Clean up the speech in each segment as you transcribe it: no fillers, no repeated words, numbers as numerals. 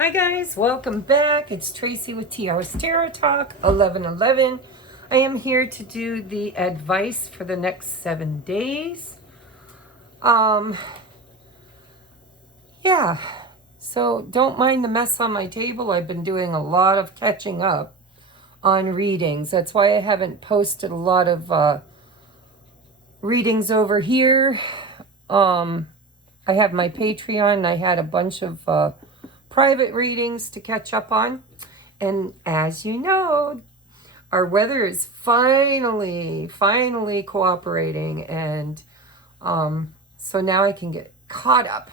Hi guys, welcome back. It's Tracy with 2 Hours Tarot Talk 1111. I am here to do the advice for the next 7 days. Yeah. So don't mind the mess on my table. I've been doing a lot of catching up on readings. That's why I haven't posted a lot of readings over here. I have my Patreon and I had a bunch of private readings to catch up on. And as you know, our weather is finally cooperating. And so now I can get caught up.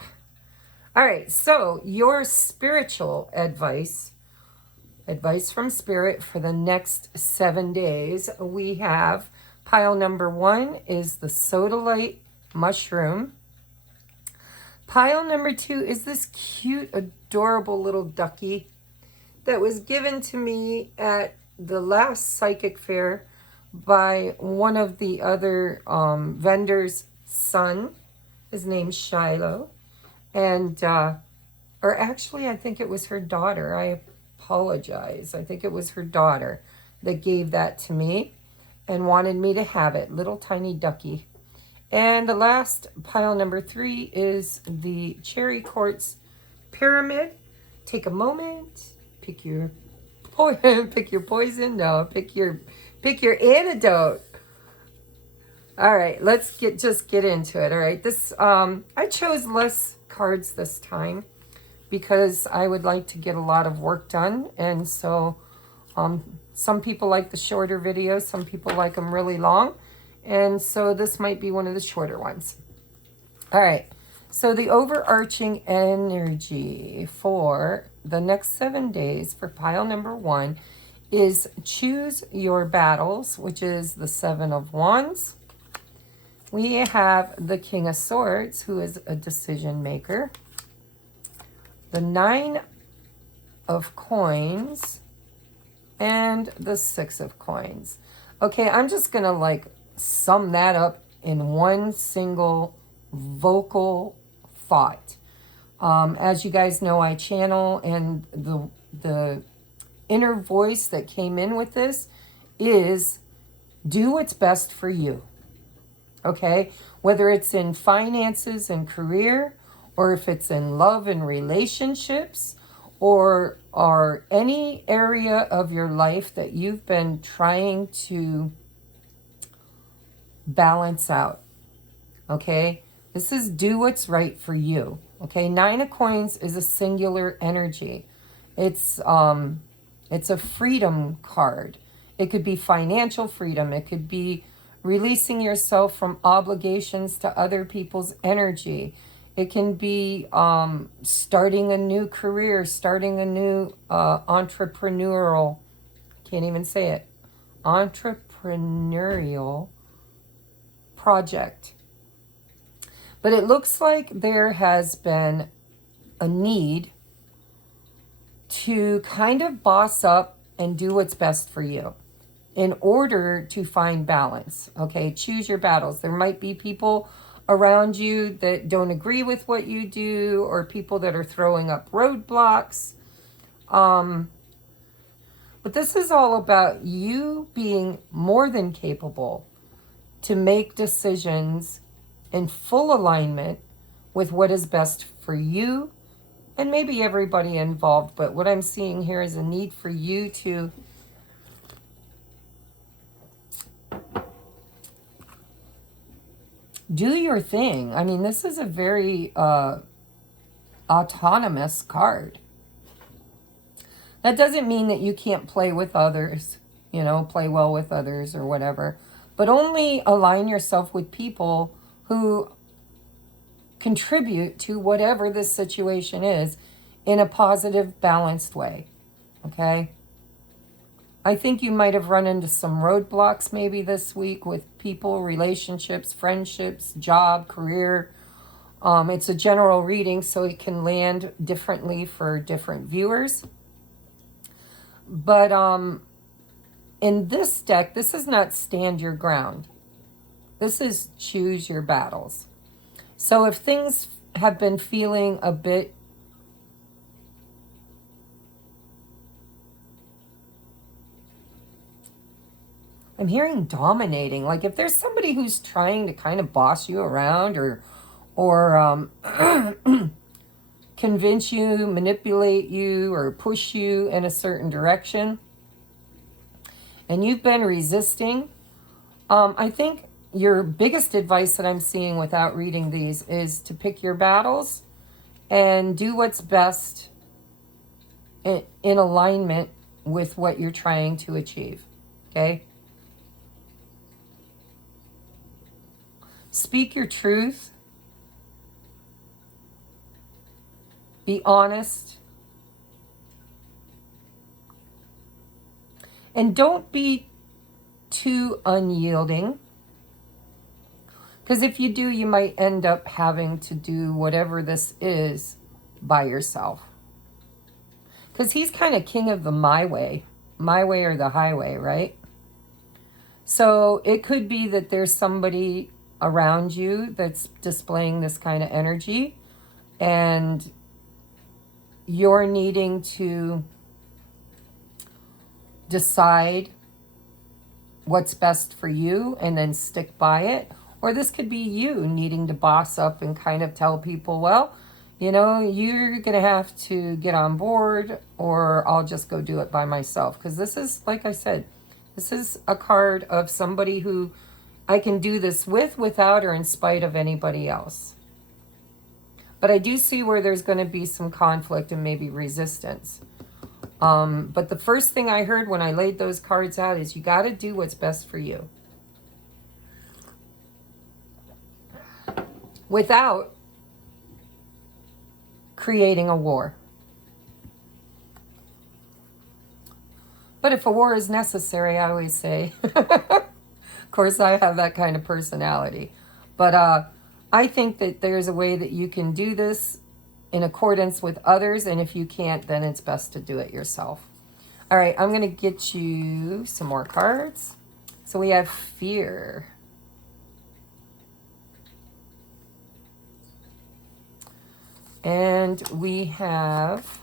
All right, so your spiritual advice from Spirit for the next 7 days. We have pile number 1 is the sodalite mushroom. Pile number 2 is this cute, adorable little ducky that was given to me at the last psychic fair by one of the other vendors' son. His name's Shiloh. And, or actually, I think it was her daughter. I apologize. I think it was her daughter that gave that to me and wanted me to have it. Little tiny ducky. And the last pile number 3 is the cherry quartz pyramid. Take a moment, pick your poison. No, pick your antidote. All right, let's just get into it. All right, this I chose less cards this time because I would like to get a lot of work done, and so some people like the shorter videos, some people like them really long. And so this might be one of the shorter ones. All right. So the overarching energy for the next 7 days for pile number 1 is choose your battles, which is the 7 of Wands. We have the King of Swords, who is a decision maker. The 9 of Coins and the 6 of Coins. Okay, I'm just going to sum that up in one single vocal thought. As you guys know, I channel, and the inner voice that came in with this is do what's best for you. Okay? Whether it's in finances and career, or if it's in love and relationships, or any area of your life that you've been trying to balance out. Okay, this is do what's right for you. Okay, 9 of Coins is a singular energy. It's a freedom card. It could be financial freedom. It could be releasing yourself from obligations to other people's energy. It can be starting a new career, starting a new entrepreneurial, can't even say it, entrepreneurial project. But it looks like there has been a need to kind of boss up and do what's best for you in order to find balance. Okay, choose your battles. There might be people around you that don't agree with what you do, or people that are throwing up roadblocks. But this is all about you being more than capable to make decisions in full alignment with what is best for you and maybe everybody involved. But what I'm seeing here is a need for you to do your thing. I mean, this is a very autonomous card. That doesn't mean that you can't play with others, play well with others or whatever. But only align yourself with people who contribute to whatever this situation is in a positive, balanced way. Okay? I think you might have run into some roadblocks maybe this week with people, relationships, friendships, job, career. It's a general reading, so it can land differently for different viewers. But in this deck, this is not stand your ground. This is choose your battles. So if things have been feeling a bit I'm hearing dominating. Like if there's somebody who's trying to kind of boss you around or convince you, manipulate you, or push you in a certain direction, and you've been resisting, I think your biggest advice that I'm seeing without reading these is to pick your battles and do what's best in alignment with what you're trying to achieve. Okay? Speak your truth. Be honest. And don't be too unyielding. Because if you do, you might end up having to do whatever this is by yourself. Because he's kind of king of the my way or the highway, right? So it could be that there's somebody around you that's displaying this kind of energy, and you're needing to decide what's best for you and then stick by it. Or this could be you needing to boss up and kind of tell people, well, you know, you're going to have to get on board, or I'll just go do it by myself. Because this is, like I said, this is a card of somebody who I can do this with, without, or in spite of anybody else. But I do see where there's going to be some conflict and maybe resistance. But the first thing I heard when I laid those cards out is you got to do what's best for you, without creating a war. But if a war is necessary, I always say, of course, I have that kind of personality. But I think that there's a way that you can do this in accordance with others. And if you can't, then it's best to do it yourself. All right, I'm going to get you some more cards. So we have fear. And we have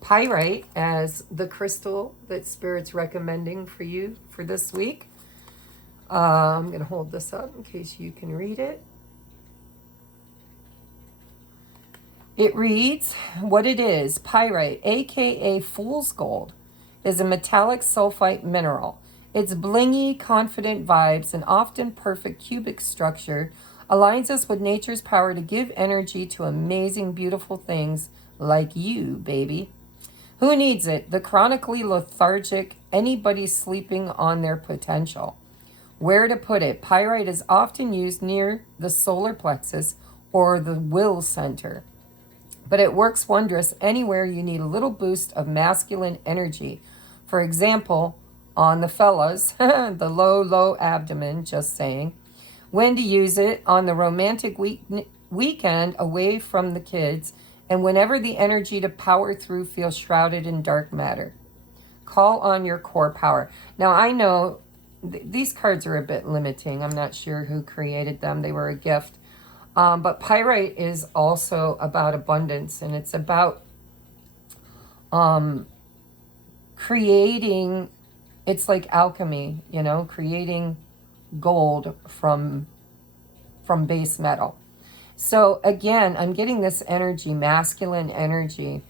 pyrite as the crystal that Spirit's recommending for you for this week. I'm going to hold this up in case you can read it. It reads, what it is, pyrite, aka fool's gold, is a metallic sulfite mineral. Its blingy, confident vibes and often perfect cubic structure aligns us with nature's power to give energy to amazing, beautiful things like you, baby. Who needs it? The chronically lethargic, anybody sleeping on their potential. Where to put it? Pyrite is often used near the solar plexus or the will center, but it works wondrous anywhere you need a little boost of masculine energy. For example, on the fellas, the low abdomen, just saying. When to use it? On the romantic weekend away from the kids, and whenever the energy to power through feels shrouded in dark matter. Call on your core power. Now, I know these cards are a bit limiting. I'm not sure who created them. They were a gift. But pyrite is also about abundance, and it's about creating, it's like alchemy, you know, creating gold from base metal. So again, I'm getting this energy, masculine energy,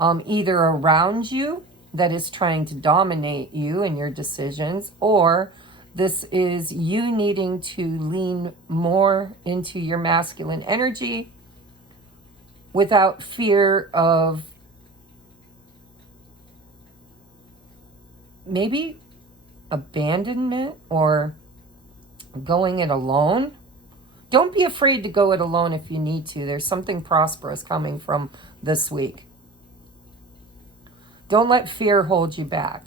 either around you that is trying to dominate you and your decisions, or this is you needing to lean more into your masculine energy without fear of maybe abandonment or going it alone. Don't be afraid to go it alone if you need to. There's something prosperous coming from this week. Don't let fear hold you back.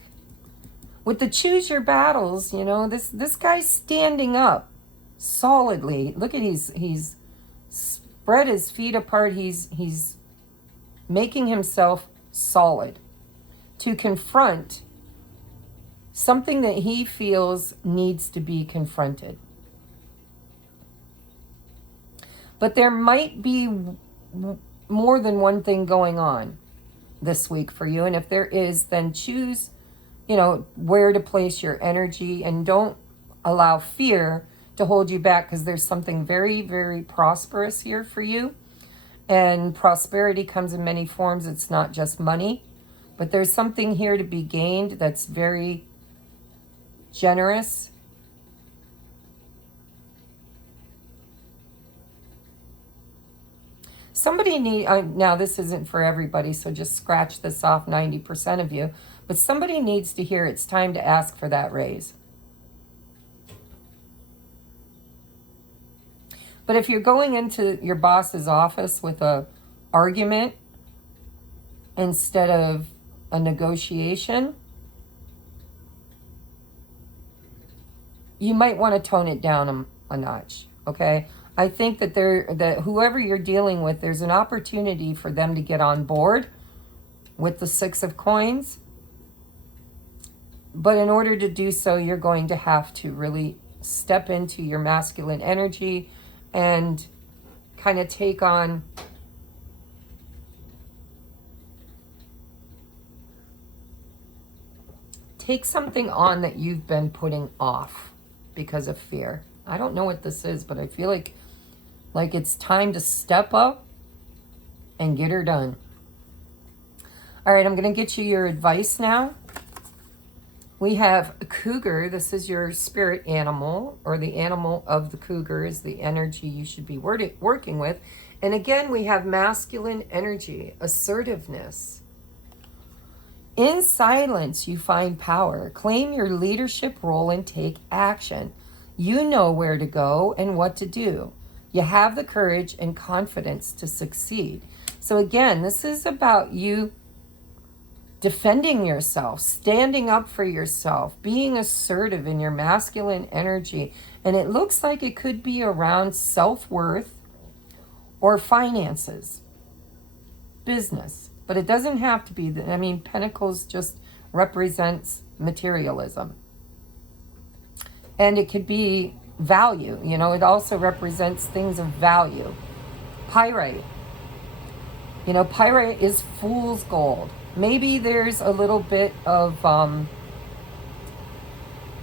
With the choose your battles, you know, this guy's standing up solidly. Look at he's spread his feet apart. He's making himself solid to confront something that he feels needs to be confronted. But there might be more than one thing going on this week for you. And if there is, then choose where to place your energy, and don't allow fear to hold you back, because there's something very, very prosperous here for you. And prosperity comes in many forms. It's not just money, but there's something here to be gained that's very generous. Somebody now this isn't for everybody, so just scratch this off, 90% of you, but somebody needs to hear it's time to ask for that raise. But if you're going into your boss's office with a argument instead of a negotiation, you might want to tone it down a notch, okay? I think that that whoever you're dealing with, there's an opportunity for them to get on board with the Six of Coins. But in order to do so, you're going to have to really step into your masculine energy and kind of take something on that you've been putting off because of fear. I don't know what this is, but I feel like it's time to step up and get her done. All right, I'm going to get you your advice now. We have a cougar. This is your spirit animal, or the animal of the cougar is the energy you should be working with. And again, we have masculine energy, assertiveness. In silence, you find power. Claim your leadership role and take action. You know where to go and what to do. You have the courage and confidence to succeed. So again, this is about you defending yourself, standing up for yourself, being assertive in your masculine energy. And it looks like it could be around self-worth or finances, business. But it doesn't have to be. Pentacles just represents materialism. And it could be value. It also represents things of value. Pyrite. Pyrite is fool's gold. Maybe there's a little bit of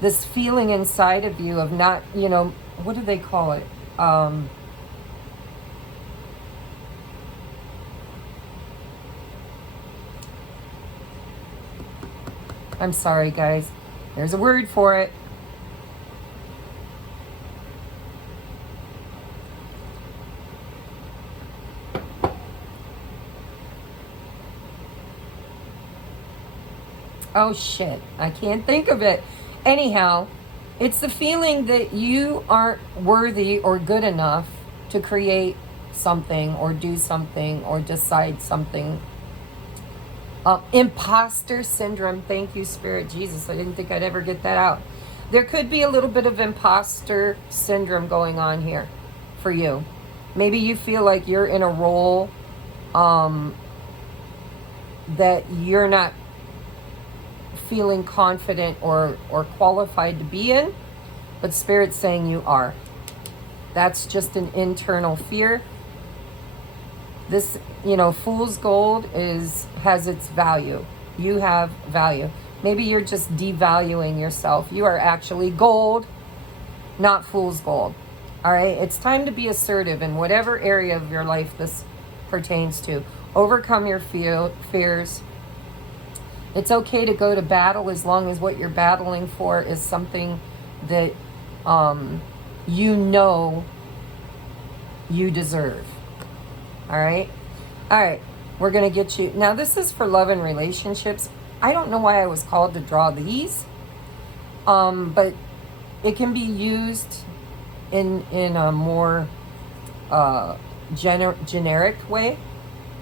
this feeling inside of you of not, what do they call it? I'm sorry, guys. There's a word for it. Oh, shit. I can't think of it. Anyhow, it's the feeling that you aren't worthy or good enough to create something or do something or decide something. Imposter syndrome. Thank you, Spirit Jesus. I didn't think I'd ever get that out. There could be a little bit of imposter syndrome going on here for you. Maybe you feel like you're in a role that you're not feeling confident or qualified to be in, but Spirit's saying you are. That's just an internal fear. This, fool's gold has its value. You have value. Maybe you're just devaluing yourself. You are actually gold, not fool's gold. All right? It's time to be assertive in whatever area of your life this pertains to. Overcome your fears. It's okay to go to battle as long as what you're battling for is something that you deserve. All right? All right. We're going to get you. Now, this is for love and relationships. I don't know why I was called to draw these. But it can be used in a more generic way.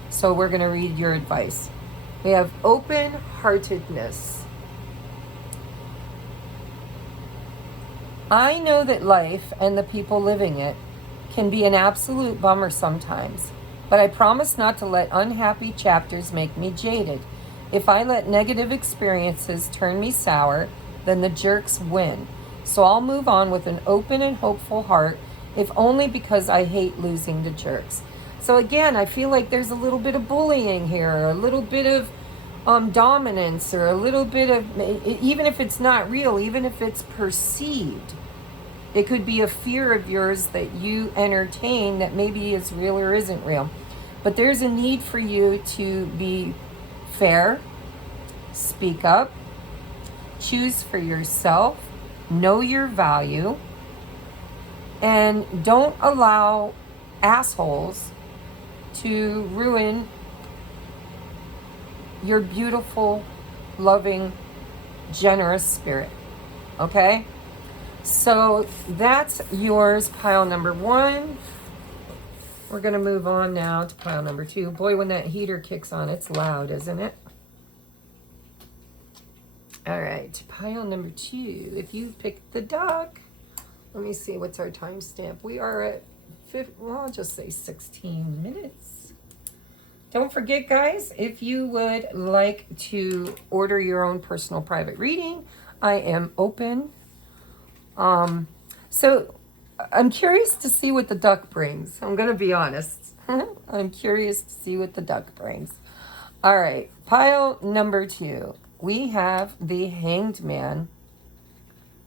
So we're going to read your advice. We have open-heartedness. I know that life and the people living it can be an absolute bummer sometimes, but I promise not to let unhappy chapters make me jaded. If I let negative experiences turn me sour, then the jerks win. So I'll move on with an open and hopeful heart, if only because I hate losing to jerks. So again, I feel like there's a little bit of bullying here, a little bit of dominance, or a little bit of, even if it's not real, even if it's perceived, it could be a fear of yours that you entertain that maybe is real or isn't real. But there's a need for you to be fair, speak up, choose for yourself, know your value, and don't allow assholes to ruin your beautiful, loving, generous spirit. Okay? So that's yours, pile number 1. We're going to move on now to pile number 2. Boy, when that heater kicks on, it's loud, isn't it? All right, pile number 2. If you picked the duck, let me see, what's our timestamp? We are at, well, I'll just say 16 minutes. Don't forget, guys, if you would like to order your own personal private reading, I am open. So I'm curious to see what the duck brings. I'm going to be honest. I'm curious to see what the duck brings. All right, pile number 2. We have the Hanged Man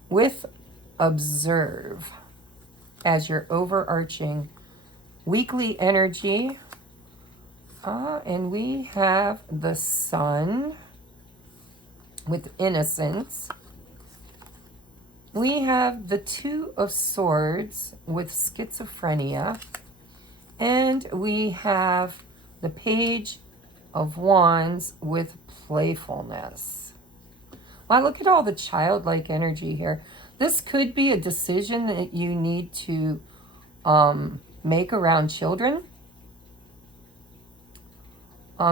with Observe as your overarching weekly energy. And we have the Sun with Innocence. We have the 2 of Swords with Schizophrenia. And we have the Page of Wands with Playfulness. Wow, look at all the childlike energy here. This could be a decision that you need to make around children.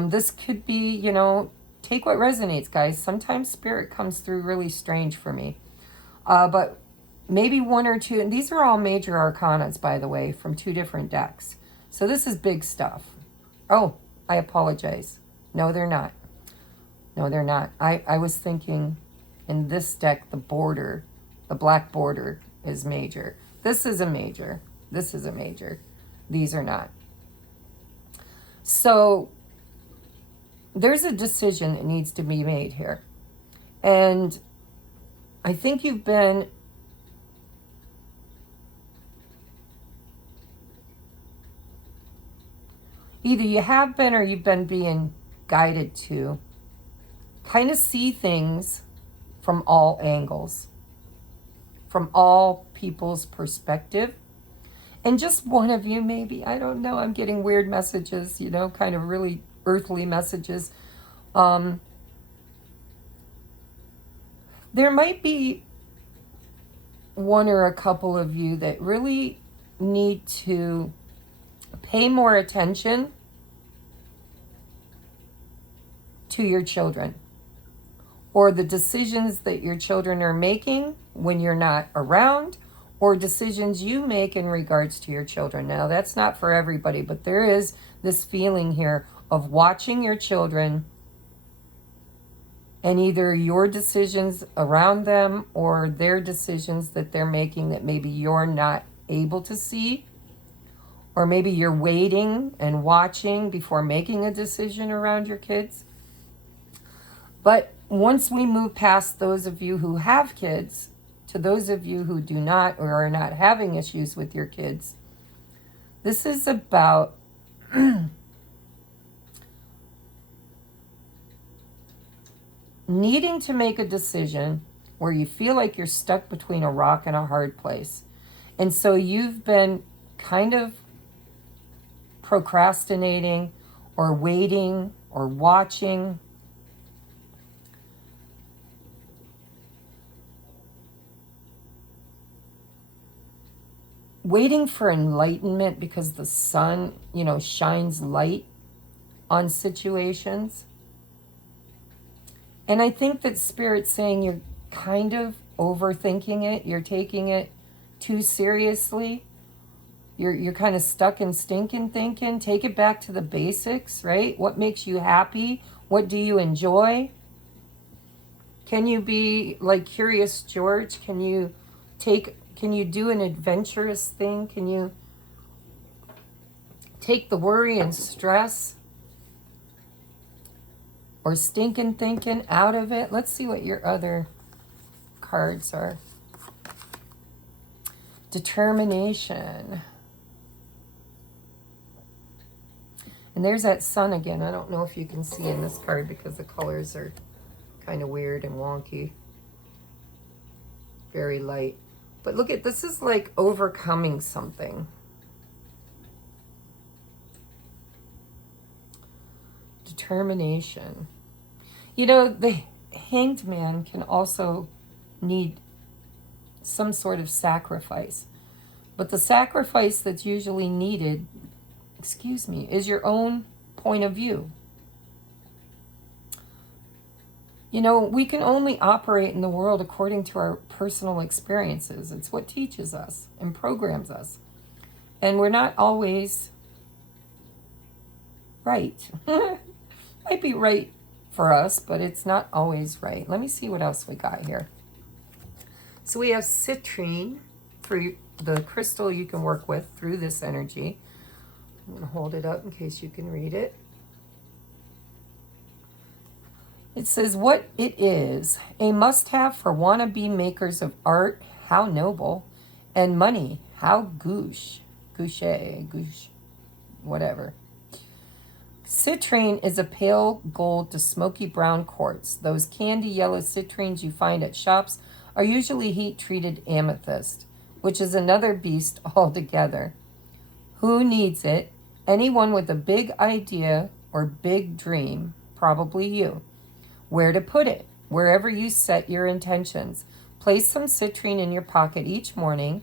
This could be, you know, take what resonates, guys. Sometimes spirit comes through really strange for me. But maybe 1 or 2, and these are all major arcanas, by the way, from 2 different decks. So this is big stuff. Oh, I apologize. No, they're not. No, they're not. I was thinking in this deck, the border, the black border is major. This is a major. This is a major. These are not. So there's a decision that needs to be made here. And I think you've been either you have been or you've been being guided to kind of see things from all angles, from all people's perspective. And just one of you, maybe, I don't know, I'm getting weird messages, you know, kind of really earthly messages. There might be 1 or a couple of you that really need to pay more attention to your children, or the decisions that your children are making when you're not around, or decisions you make in regards to your children. Now, that's not for everybody, but there is this feeling here of watching your children and either your decisions around them or their decisions that they're making that maybe you're not able to see, or maybe you're waiting and watching before making a decision around your kids. But once we move past those of you who have kids to those of you who do not or are not having issues with your kids, this is about needing to make a decision where you feel like you're stuck between a rock and a hard place. And so you've been kind of procrastinating or waiting or watching. Waiting for enlightenment because the sun, you know, shines light on situations. And I think that Spirit's saying you're kind of overthinking it. You're taking it too seriously. You're kind of stuck in stinking thinking. Take it back to the basics, right? What makes you happy? What do you enjoy? Can you be like Curious George? Can you do an adventurous thing? Can you take the worry and stress or stinking thinking out of it. Let's see what your other cards are. Determination. And there's that sun again. I don't know if you can see in this card because the colors are kind of weird and wonky. Very light. But look at, this is like overcoming something. Determination. You know, the Hanged Man can also need some sort of sacrifice. But the sacrifice that's usually needed, is your own point of view. You know, we can only operate in the world according to our personal experiences. It's what teaches us and programs us. And we're not always right. Might be right for us, but it's not always right. Let me see what else we got here. So we have citrine for the crystal you can work with through this energy. I'm going to hold it up in case you can read it. It says, what it is, a must-have for wannabe makers of art, how noble, and money, how gauche, whatever. Citrine is a pale gold to smoky brown quartz. Those candy yellow citrines you find at shops are usually heat-treated amethyst, which is another beast altogether. Who needs it? Anyone with a big idea or big dream, probably you. Where to put it? Wherever you set your intentions. Place some citrine in your pocket each morning.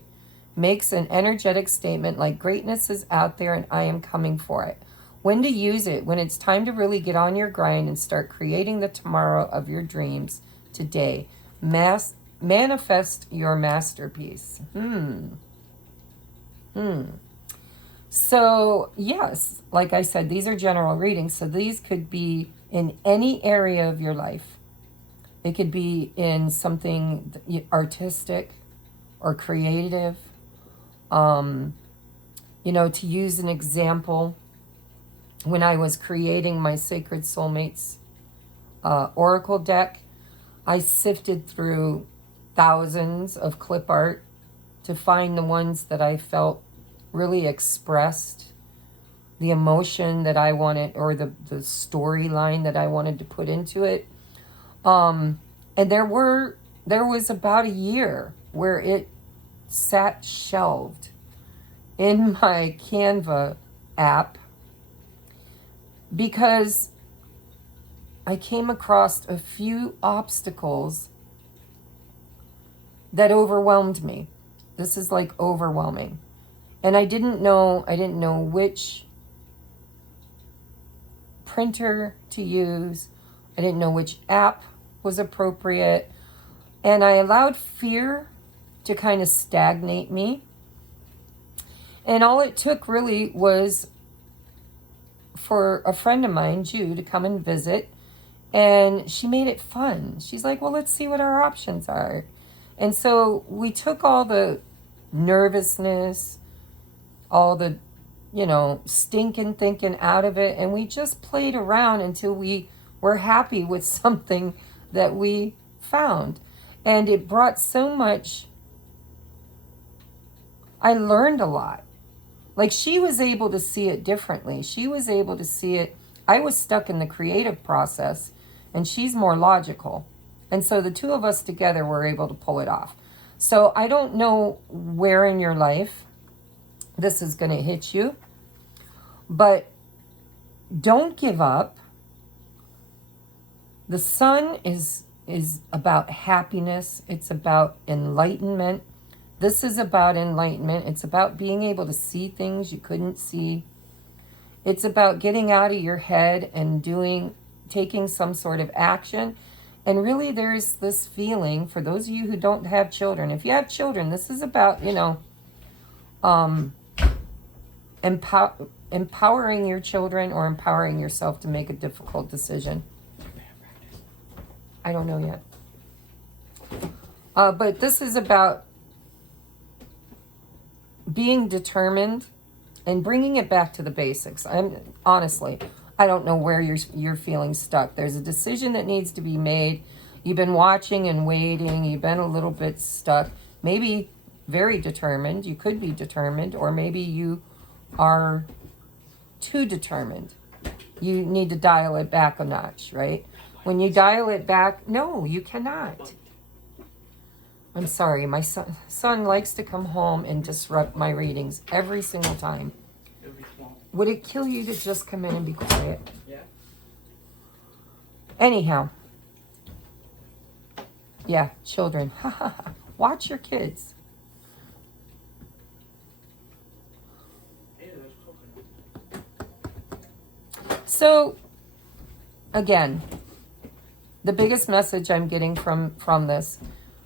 Makes an energetic statement like greatness is out there and I am coming for it. When to use it? When it's time to really get on your grind and start creating the tomorrow of your dreams today. Manifest your masterpiece. So, yes, like I said, these are general readings. So these could be in any area of your life. It could be in something artistic or creative. You know, to use an example, when I was creating my Sacred Soulmates Oracle deck, I sifted through thousands of clip art to find the ones that I felt really expressed the emotion that I wanted, or the storyline that I wanted to put into it. And there was about a year where it sat shelved in my Canva app because I came across a few obstacles that overwhelmed me. This is like overwhelming. And I didn't know which printer to use. I didn't know which app was appropriate. And I allowed fear to kind of stagnate me. And all it took really was for a friend of mine, Ju, to come and visit. And she made it fun. She's like, well, let's see what our options are. And so we took all the nervousness, all the, stinking thinking out of it. And we just played around until we were happy with something that we found. And it brought so much. I learned a lot. Like, she was able to see it differently. She was able to see it. I was stuck in the creative process, and she's more logical. And so the two of us together were able to pull it off. So I don't know where in your life this is going to hit you, but don't give up. The sun is about happiness. It's about enlightenment. This is about enlightenment. It's about being able to see things you couldn't see. It's about getting out of your head and taking some sort of action. And really, there's this feeling for those of you who don't have children. If you have children, this is about, empowering your children or empowering yourself to make a difficult decision. I don't know yet. But this is about being determined and bringing it back to the basics. I don't know where you're feeling stuck. There's a decision that needs to be made. You've been watching and waiting. You've been a little bit stuck. Maybe very determined. You could be determined, or maybe you are too determined. You need to dial it back a notch, right? When you dial it back, no, you cannot. I'm sorry, my son likes to come home and disrupt my readings every single time. Would it kill you to just come in and be quiet? Yeah. Anyhow. Yeah, children. Watch your kids. So, again, the biggest message I'm getting from this,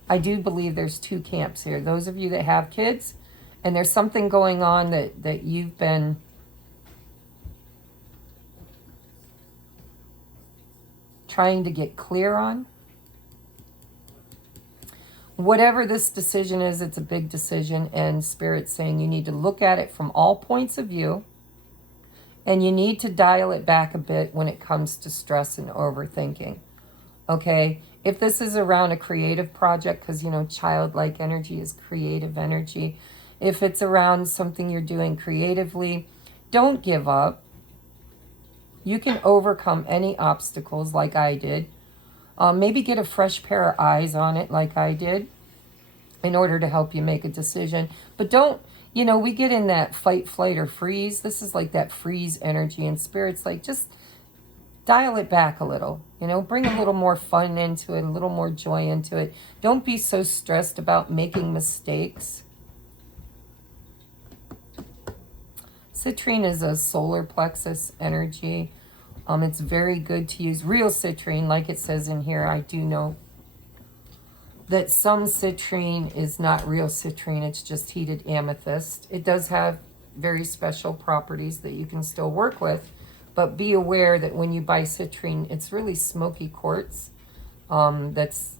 I do believe there's two camps here. Those of you that have kids, and there's something going on that you've been trying to get clear on. Whatever this decision is, it's a big decision, and Spirit's saying you need to look at it from all points of view, and you need to dial it back a bit when it comes to stress and overthinking. Okay? If this is around a creative project, because, you know, childlike energy is creative energy. If it's around something you're doing creatively, don't give up. You can overcome any obstacles like I did. Maybe get a fresh pair of eyes on it like I did in order to help you make a decision. But don't, you know, we get in that fight, flight, or freeze. This is like that freeze energy, and Spirit's like, just dial it back a little. You know, bring a little more fun into it, a little more joy into it. Don't be so stressed about making mistakes. Citrine is a solar plexus energy. It's very good to use real citrine, like it says in here. I do know that some citrine is not real citrine. It's just heated amethyst. It does have very special properties that you can still work with, but be aware that when you buy citrine, it's really smoky quartz that's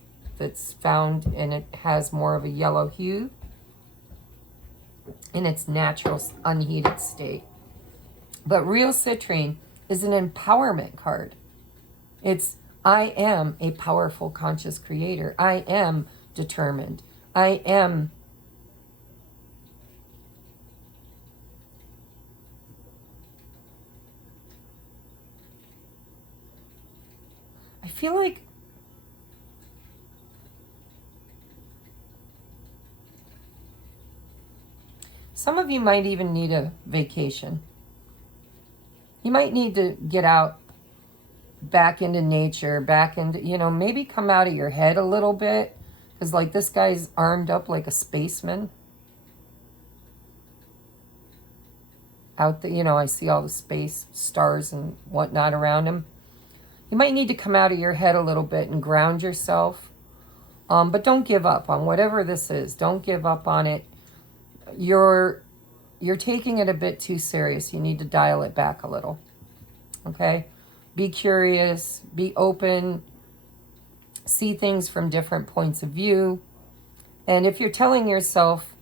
found, and it has more of a yellow hue in its natural unheated state. But real citrine is an empowerment card. It's, I am a powerful conscious creator. I am determined. I feel like some of you might even need a vacation. You might need to get out, back into nature, back into, you know, maybe come out of your head a little bit. Because, like, this guy's armed up like a spaceman. Out there, you know, I see all the space stars and whatnot around him. You might need to come out of your head a little bit and ground yourself. But don't give up on whatever this is. Don't give up on it. You're taking it a bit too serious. You need to dial it back a little. Okay? Be curious. Be open. See things from different points of view. And if you're telling yourself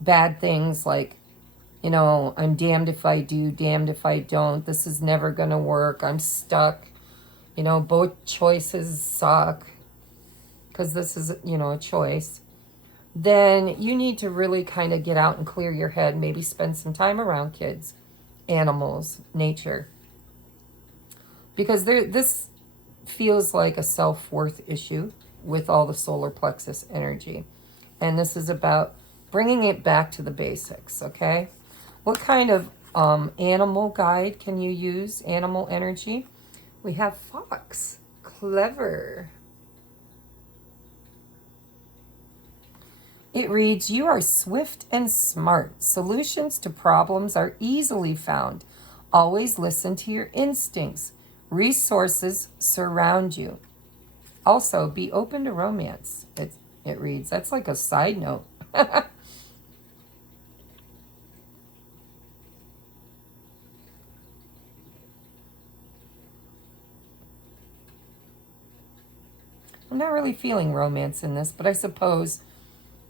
bad things like, you know, I'm damned if I do, damned if I don't. This is never going to work. I'm stuck. You know, both choices suck. Because this is, you know, a choice. Then you need to really kind of get out and clear your head. Maybe spend some time around kids, animals, nature. Because this feels like a self-worth issue with all the solar plexus energy. And this is about bringing it back to the basics, okay? What kind of animal guide can you use? Animal energy? We have fox. Clever. It reads, you are swift and smart. Solutions to problems are easily found. Always listen to your instincts. Resources surround you. Also, be open to romance. It reads. That's like a side note. I'm not really feeling romance in this, but I suppose,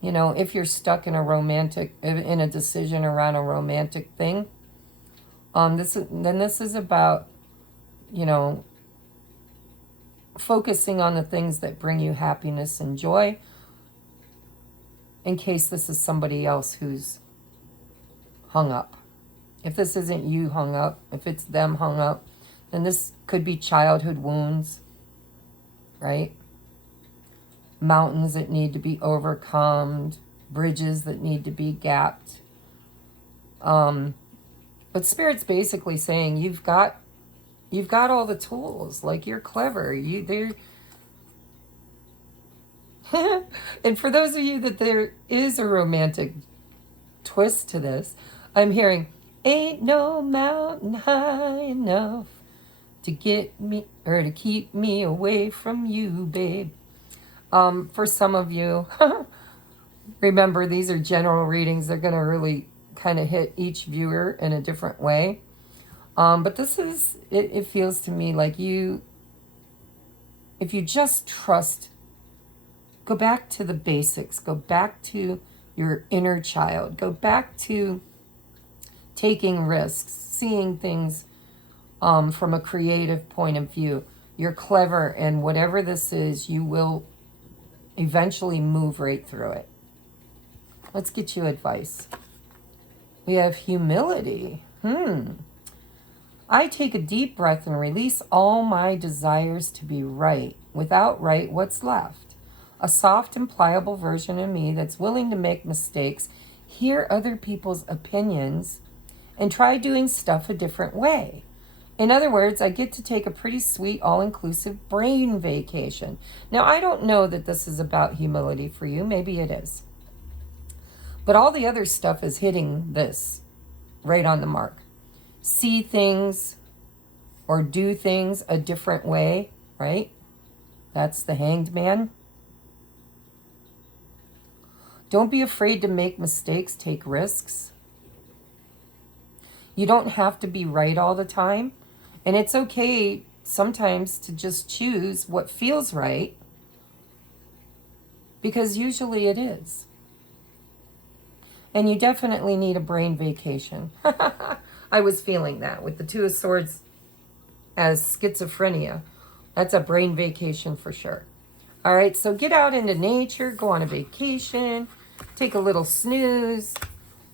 you know, if you're stuck in a decision around a romantic thing, this is about you know, focusing on the things that bring you happiness and joy, in case this is somebody else who's hung up. If this isn't you hung up, if it's them hung up, then this could be childhood wounds, right? Mountains that need to be overcome, bridges that need to be gapped. But Spirit's basically saying you've got all the tools. Like, you're clever. And for those of you that there is a romantic twist to this, I'm hearing, ain't no mountain high enough to get me or to keep me away from you, babe. For some of you, remember, these are general readings. They're going to really kind of hit each viewer in a different way. But this is, it feels to me like if you just trust, go back to the basics, go back to your inner child, go back to taking risks, seeing things from a creative point of view. You're clever, and whatever this is, you will eventually move right through it. Let's get you advice. We have humility. I take a deep breath and release all my desires to be right. Without right, what's left? A soft and pliable version of me that's willing to make mistakes, hear other people's opinions, and try doing stuff a different way. In other words, I get to take a pretty sweet, all-inclusive brain vacation. Now, I don't know that this is about humility for you. Maybe it is. But all the other stuff is hitting this right on the mark. See things or do things a different way, right? That's the Hanged Man. Don't be afraid to make mistakes, take risks. You don't have to be right all the time. And it's okay sometimes to just choose what feels right, because usually it is. And you definitely need a brain vacation. I was feeling that with the Two of Swords as schizophrenia. That's a brain vacation for sure. All right, so get out into nature, go on a vacation, take a little snooze,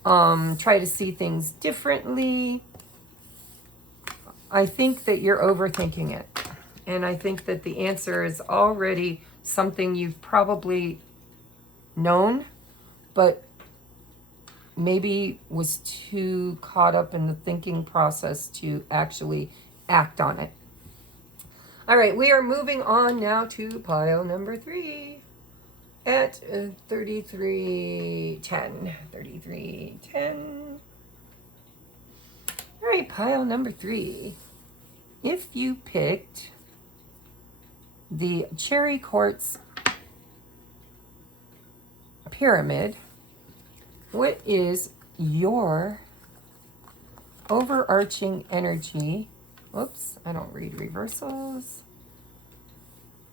try to see things differently. I think that you're overthinking it. And I think that the answer is already something you've probably known, but maybe was too caught up in the thinking process to actually act on it. All right, we are moving on now to pile number 3 at 3310. 3310. All right, pile number 3. If you picked the cherry quartz pyramid, what is your overarching energy? Whoops, I don't read reversals.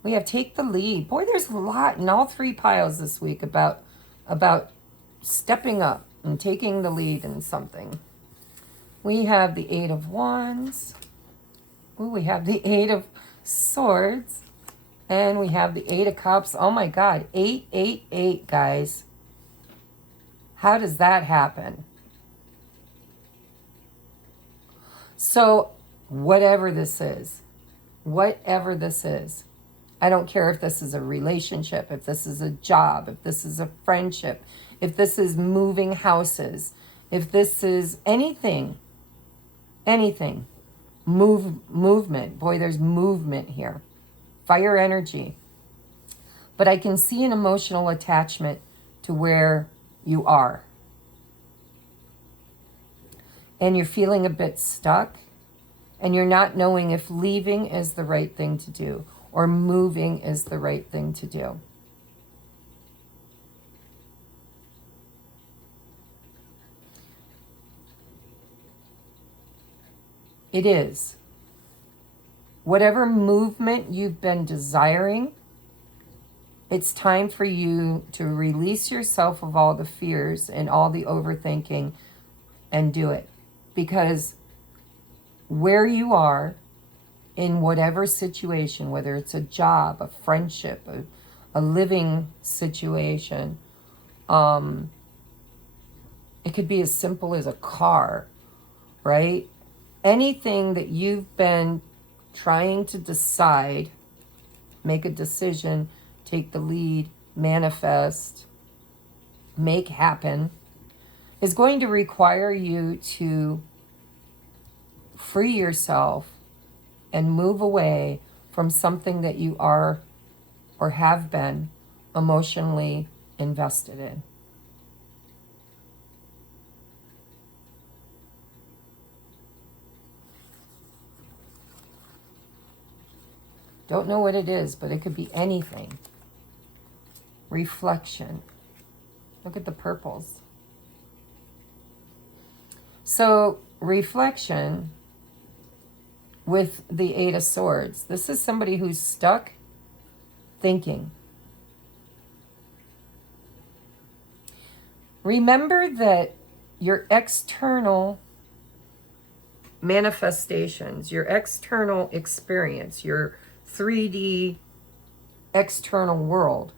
We have take the lead. Boy, there's a lot in all 3 piles this week about stepping up and taking the lead in something. We have the 8 of Wands. Ooh, we have the 8 of Swords. And we have the 8 of Cups. Oh my God, 888, guys. How does that happen? So, whatever this is, I don't care if this is a relationship, if this is a job, if this is a friendship, if this is moving houses, if this is anything, movement. Boy, there's movement here. Fire energy. But I can see an emotional attachment to where you are. And you're feeling a bit stuck, and you're not knowing if leaving is the right thing to do or moving is the right thing to do. It is. Whatever movement you've been desiring, it's time for you to release yourself of all the fears and all the overthinking and do it. Because where you are in whatever situation, whether it's a job, a friendship, a living situation. It could be as simple as a car, right? Anything that you've been trying to decide, make a decision, take the lead, manifest, make happen, is going to require you to free yourself and move away from something that you are or have been emotionally invested in. Don't know what it is, but it could be anything. Reflection. Look at the purples. So, reflection with the Eight of Swords. This is somebody who's stuck thinking. Remember that your external manifestations, your external experience, your 3D external world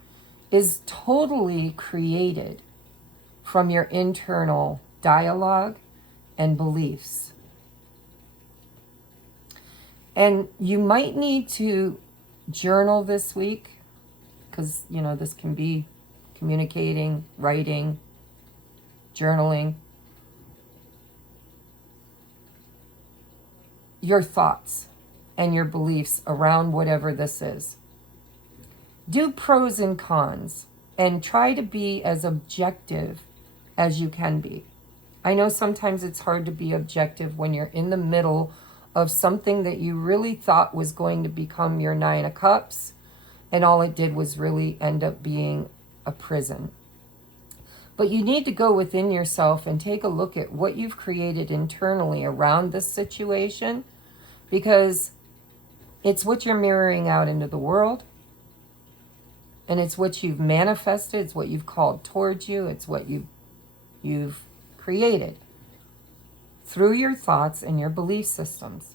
is totally created from your internal dialogue and beliefs. And you might need to journal this week because, you know, this can be communicating, writing, journaling. Your thoughts and your beliefs around whatever this is. Do pros and cons and try to be as objective as you can be. I know sometimes it's hard to be objective when you're in the middle of something that you really thought was going to become your Nine of Cups, and all it did was really end up being a prison. But you need to go within yourself and take a look at what you've created internally around this situation, because it's what you're mirroring out into the world, and it's what you've manifested, it's what you've called towards you, it's what you've created through your thoughts and your belief systems.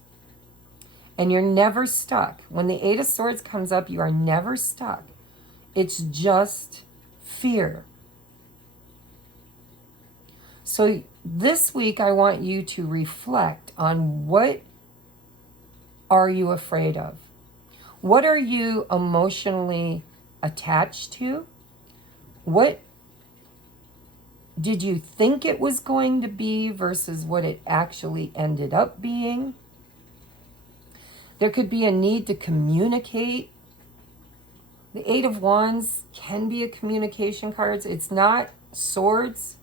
And you're never stuck. When the Eight of Swords comes up, you are never stuck. It's just fear. So this week, I want you to reflect on what are you afraid of? What are you emotionally attached to? What did you think it was going to be versus what it actually ended up being? There could be a need to communicate. The Eight of Wands can be a communication card. It's not swords,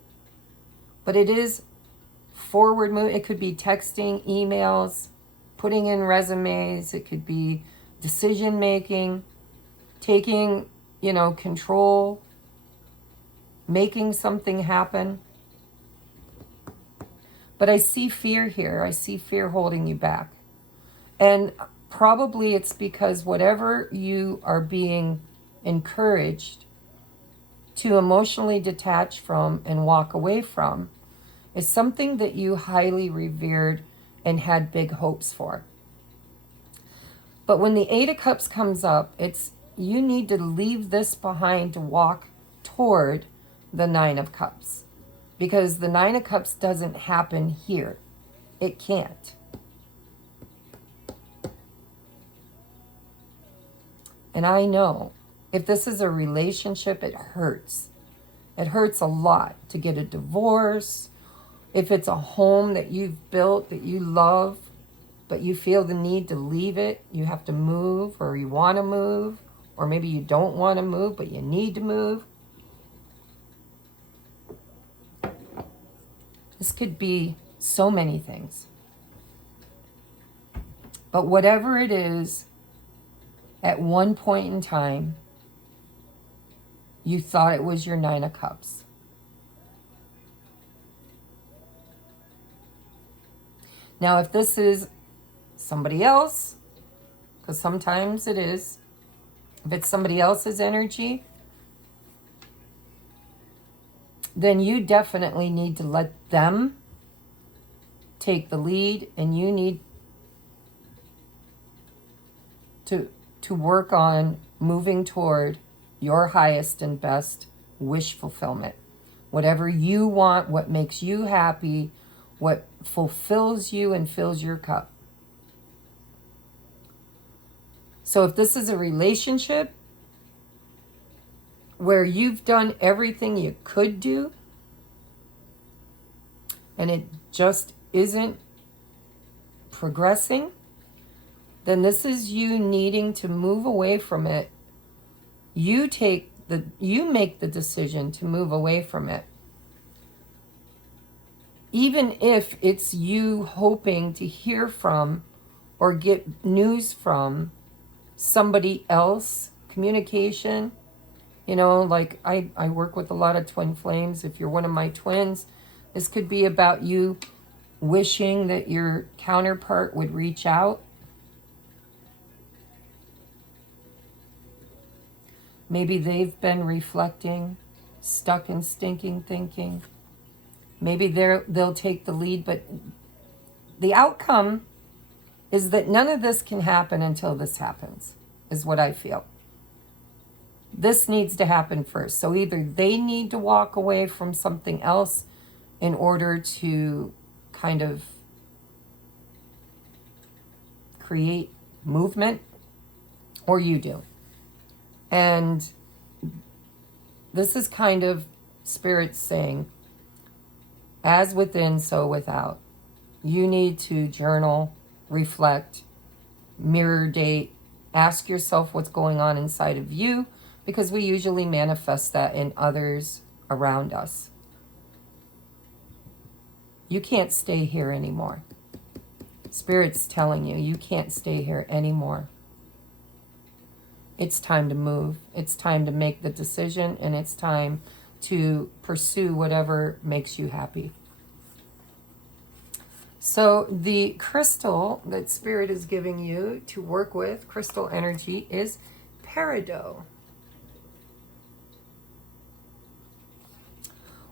but it is forward move. It could be texting, emails, putting in resumes. It could be decision making, taking, control, making something happen. But I see fear here. I see fear holding you back. And probably it's because whatever you are being encouraged to emotionally detach from and walk away from is something that you highly revered and had big hopes for. But when the Eight of Cups comes up, it's you need to leave this behind to walk toward the Nine of Cups. Because the Nine of Cups doesn't happen here. It can't. And I know if this is a relationship, it hurts. It hurts a lot to get a divorce. If it's a home that you've built, that you love, but you feel the need to leave it, you have to move, or you want to move, or maybe you don't want to move, but you need to move. This could be so many things. But whatever it is, at one point in time, you thought it was your Nine of Cups. Now, if this is somebody else, because sometimes it is, if it's somebody else's energy, then you definitely need to let them take the lead, and you need to work on moving toward your highest and best wish fulfillment. Whatever you want, what makes you happy, what fulfills you and fills your cup. So if this is a relationship where you've done everything you could do and it just isn't progressing, then this is you needing to move away from it. You make the decision to move away from it. Even if it's you hoping to hear from or get news from somebody else, communication. You know, like I work with a lot of twin flames. If you're one of my twins, this could be about you wishing that your counterpart would reach out. Maybe they've been reflecting, stuck in stinking thinking. Maybe they'll take the lead, but the outcome is that none of this can happen until this happens, is what I feel. This needs to happen first. So either they need to walk away from something else in order to kind of create movement, or you do. And this is kind of Spirit saying, as within, so without. You need to journal, reflect, mirror date, ask yourself what's going on inside of you, because we usually manifest that in others around us. You can't stay here anymore. Spirit's telling you, you can't stay here anymore. It's time to move. It's time to make the decision, and it's time to pursue whatever makes you happy. So the crystal that Spirit is giving you to work with, crystal energy, is peridot.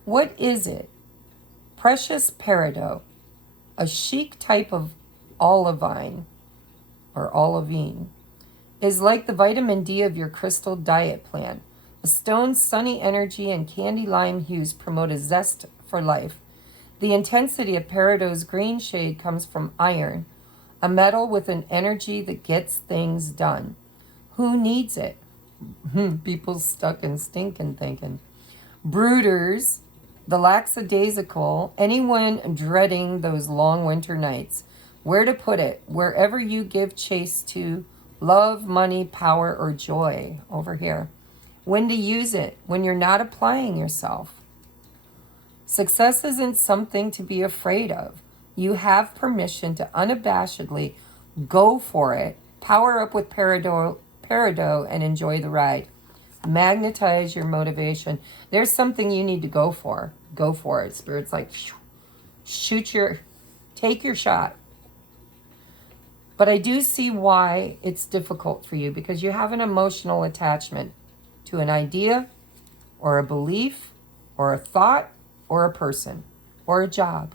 What is it? Precious peridot, a chic type of olivine or olivine, is like the vitamin D of your crystal diet plan. The stone's sunny energy and candy lime hues promote a zest for life. The intensity of peridot's green shade comes from iron, a metal with an energy that gets things done. Who needs it? People stuck in stinking thinking. Brooders, the lackadaisical, anyone dreading those long winter nights. Where to put it? Wherever you give chase to love, money, power, or joy. Over here. When to use it? When you're not applying yourself. Success isn't something to be afraid of. You have permission to unabashedly go for it. Power up with peridot and enjoy the ride. Magnetize your motivation. There's something you need to go for. Go for it. Spirit's like, take your shot. But I do see why it's difficult for you, because you have an emotional attachment to an idea or a belief or a thought or a person or a job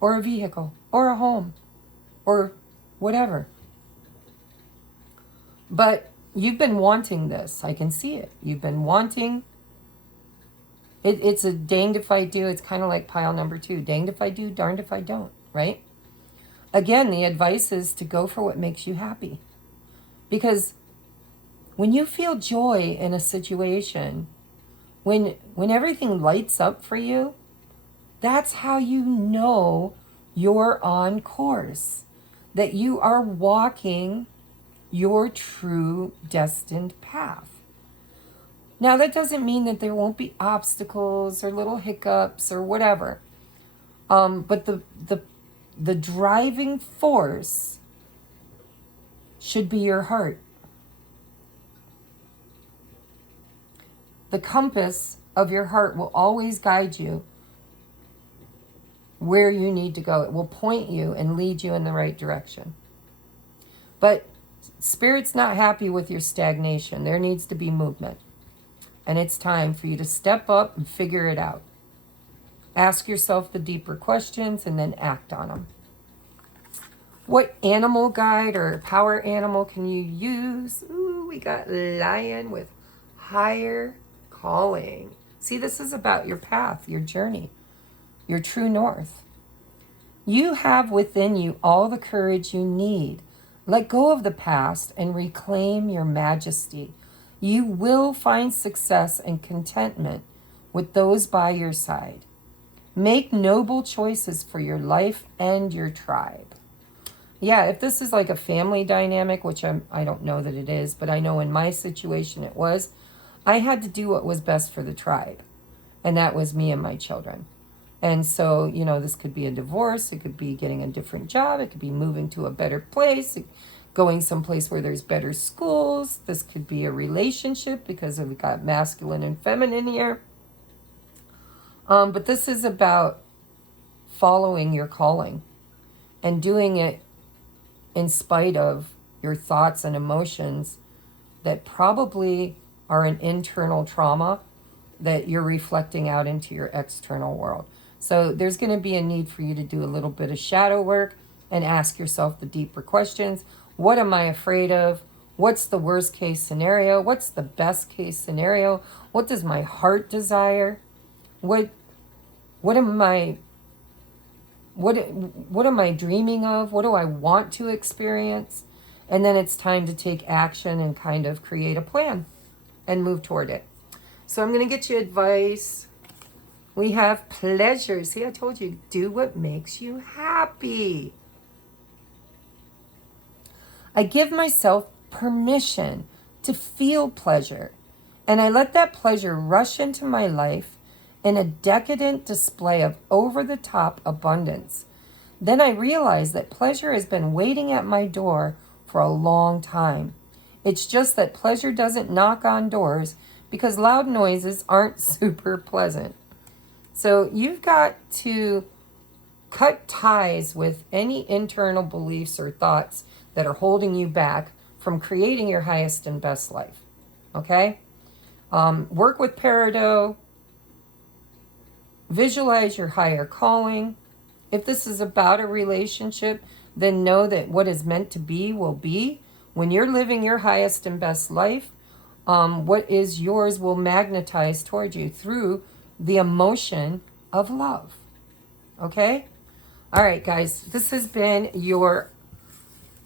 or a vehicle or a home or whatever. But you've been wanting this. I can see it. You've been wanting. It's a danged if I do. It's kind of like pile number 2. Danged if I do, darned if I don't, right? Again, the advice is to go for what makes you happy. Because when you feel joy in a situation, when everything lights up for you, that's how you know you're on course, that you are walking your true destined path. Now, that doesn't mean that there won't be obstacles or little hiccups or whatever. But the driving force should be your heart. The compass of your heart will always guide you where you need to go. It will point you and lead you in the right direction. But Spirit's not happy with your stagnation. There needs to be movement. And it's time for you to step up and figure it out. Ask yourself the deeper questions and then act on them. What animal guide or power animal can you use? Ooh, we got lion with higher calling. See, this is about your path, your journey, your true north. You have within you all the courage you need. Let go of the past and reclaim your majesty. You will find success and contentment with those by your side. Make noble choices for your life and your tribe. Yeah, if this is like a family dynamic, which I don't know that it is, but I know in my situation it was, I had to do what was best for the tribe. And that was me and my children. And so, this could be a divorce, it could be getting a different job, it could be moving to a better place, going someplace where there's better schools. This could be a relationship because we've got masculine and feminine here. But this is about following your calling and doing it in spite of your thoughts and emotions that probably are an internal trauma that you're reflecting out into your external world. So there's going to be a need for you to do a little bit of shadow work and ask yourself the deeper questions. What am I afraid of? What's the worst case scenario? What's the best case scenario? What does my heart desire? What am I dreaming of? What do I want to experience? And then it's time to take action and kind of create a plan and move toward it. So I'm going to get you advice. We have pleasure. See, I told you, do what makes you happy. I give myself permission to feel pleasure, and I let that pleasure rush into my life in a decadent display of over-the-top abundance. Then I realize that pleasure has been waiting at my door for a long time. It's just that pleasure doesn't knock on doors because loud noises aren't super pleasant. So you've got to cut ties with any internal beliefs or thoughts that are holding you back from creating your highest and best life. Okay? Work with Peridot. Visualize your higher calling. If this is about a relationship, then know that what is meant to be will be. When you're living your highest and best life, what is yours will magnetize toward you through the emotion of love. Okay? All right, guys. This has been your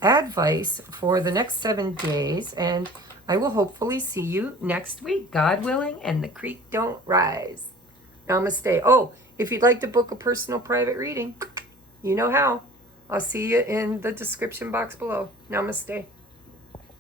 advice for the next 7 days, and I will hopefully see you next week, God willing, and the creek don't rise. Namaste. Oh, if you'd like to book a personal private reading, you know how. I'll see you in the description box below. Namaste.